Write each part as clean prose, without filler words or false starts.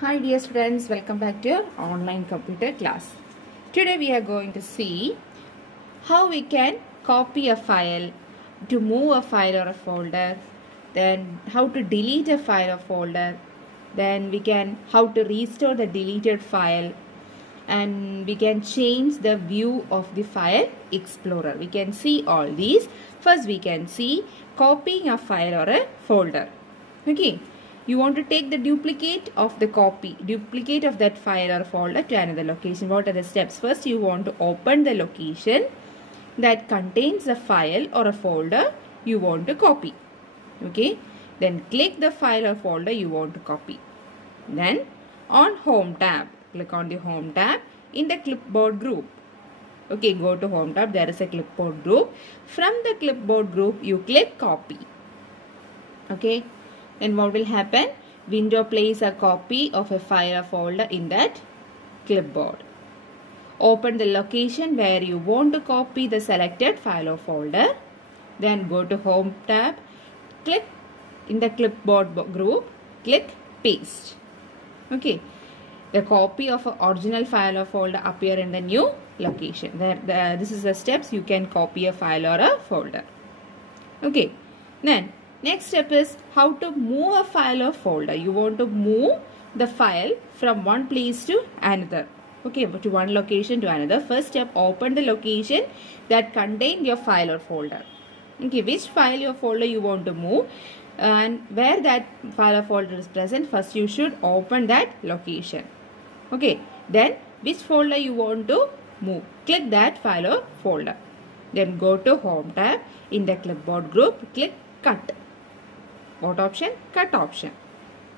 Hi dear students, welcome back to your online computer class. Today we are going to see how we can copy a file, to move a file or a folder, then how to delete a file or folder, then how to restore the deleted file, and we can change the view of the file explorer. We can see all these. First we can see copying a file or a folder. Okay. You want to take the duplicate of that file or folder to another location. What are the steps? First, you want to open the location that contains a file or a folder you want to copy. Okay. Then click the file or folder you want to copy. Then on Home tab, click on the Home tab in the clipboard group. Okay, go to Home tab. There is a clipboard group. From the clipboard group, you click Copy. Okay. Then what will happen? Window plays a copy of a file or folder in that clipboard. Open the location where you want to copy the selected file or folder. Then go to Home tab. Click in the clipboard group. Click Paste. Okay. The copy of an original file or folder appear in the new location. This is the steps you can copy a file or a folder. Okay. Then next step is how to move a file or folder. You want to move the file from one place to another. Okay, to one location to another. First step, open the location that contains your file or folder. Okay, which file or folder you want to move and where that file or folder is present. First you should open that location. Okay, then which folder you want to move. Click that file or folder. Then go to Home tab. In the clipboard group, click Cut. What option? Cut option.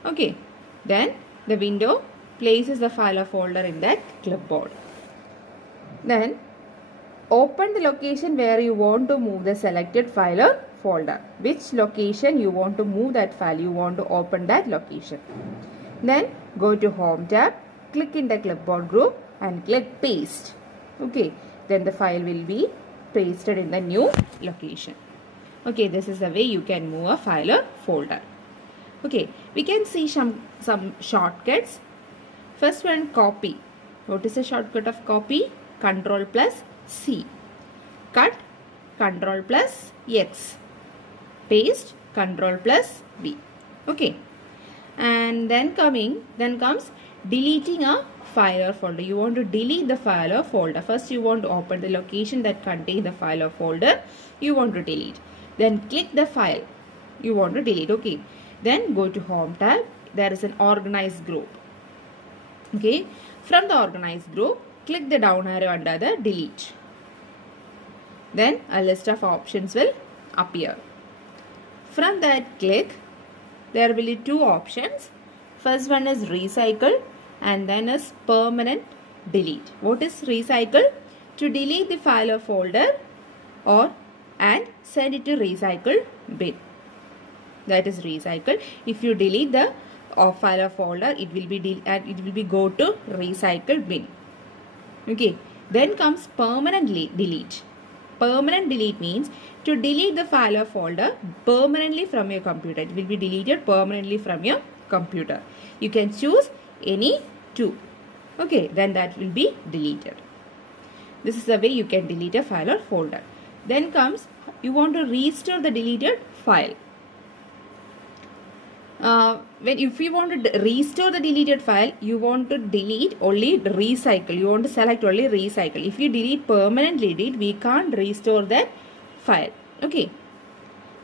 Okay. Then the window places the file or folder in that clipboard. Then open the location where you want to move the selected file or folder. Which location you want to move that file. You want to open that location. Then go to Home tab. Click in the clipboard group and click Paste. Okay. Then the file will be pasted in the new location. Okay, this is the way you can move a file or folder. Okay, we can see some shortcuts. First one, copy. What is the shortcut of copy? Control plus C. Cut, Control plus X. Paste, Control plus V. Okay. And then comes deleting a file or folder. You want to delete the file or folder. First you want to open the location that contains the file or folder you want to delete. Then click the file you want to delete. Okay. Then go to Home tab. There is an organized group. Okay. From the organized group, click the down arrow under the delete. Then a list of options will appear. From that, click. There will be two options. First one is recycle and then is permanent delete. What is recycle? To delete the file or folder and send it to recycle bin. That is recycle. If you delete the file or folder, it will be go to recycle bin. Okay. Then comes permanent delete. Permanent delete means to delete the file or folder permanently from your computer. It will be deleted permanently from your computer. You can choose any two. Okay. Then that will be deleted. This is the way you can delete a file or folder. Then comes, you want to restore the deleted file. If you want to restore the deleted file, you want to delete only recycle. You want to select only recycle. If you delete permanently delete, we can't restore that file. Okay.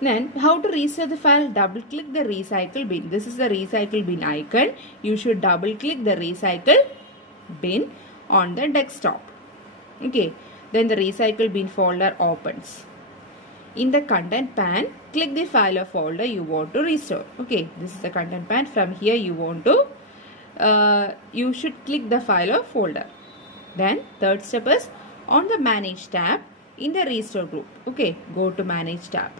Then how to restore the file? Double click the recycle bin. This is the recycle bin icon. You should double click the recycle bin on the desktop. Okay. Then the recycle bin folder opens. In the content pane, click the file or folder you want to restore. Okay, this is the content pane. From here you want to, you should click the file or folder. Then third step is on the manage tab in the restore group. Okay, go to manage tab.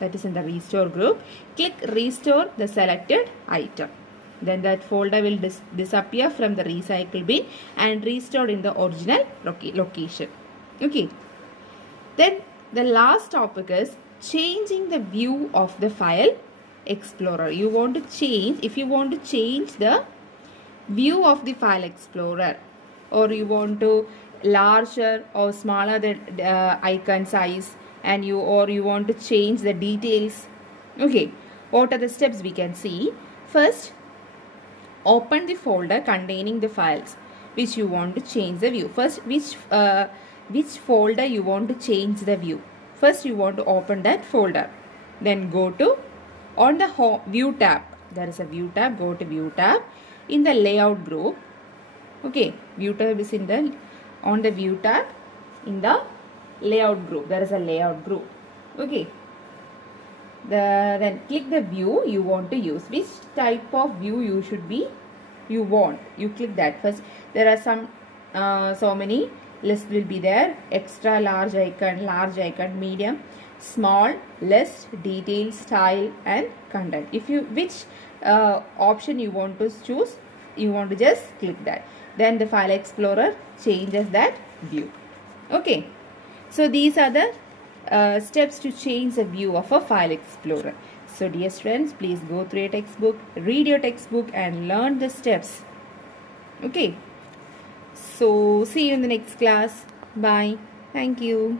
That is in the restore group. Click restore the selected item. Then that folder will disappear from the recycle bin and restored in the original location. Okay. Then the last topic is changing the view of the file explorer. You want to change, if you want to change the view of the file explorer, or you want to larger or smaller the icon size, and you want to change the details. Okay, what are the steps we can see? First, open the folder containing the files which you want to change the view. First, which folder you want to change the view. First, you want to open that folder. Then go to on the view tab. There is a view tab. Go to view tab in the layout group. Okay, view tab is on the view tab in the layout group. There is a layout group. Okay. Then click the view you want to use. Which type of view you want. You click that first. There are some so many list will be there. Extra, large icon, medium, small, list, detail, style, and content. If you which option you want to choose, you want to just click that. Then the file explorer changes that view. Okay. So these are the steps to change the view of a file explorer. So dear students, please go through your textbook, read your textbook and learn the steps. Okay. So see you in the next class. Bye. Thank you.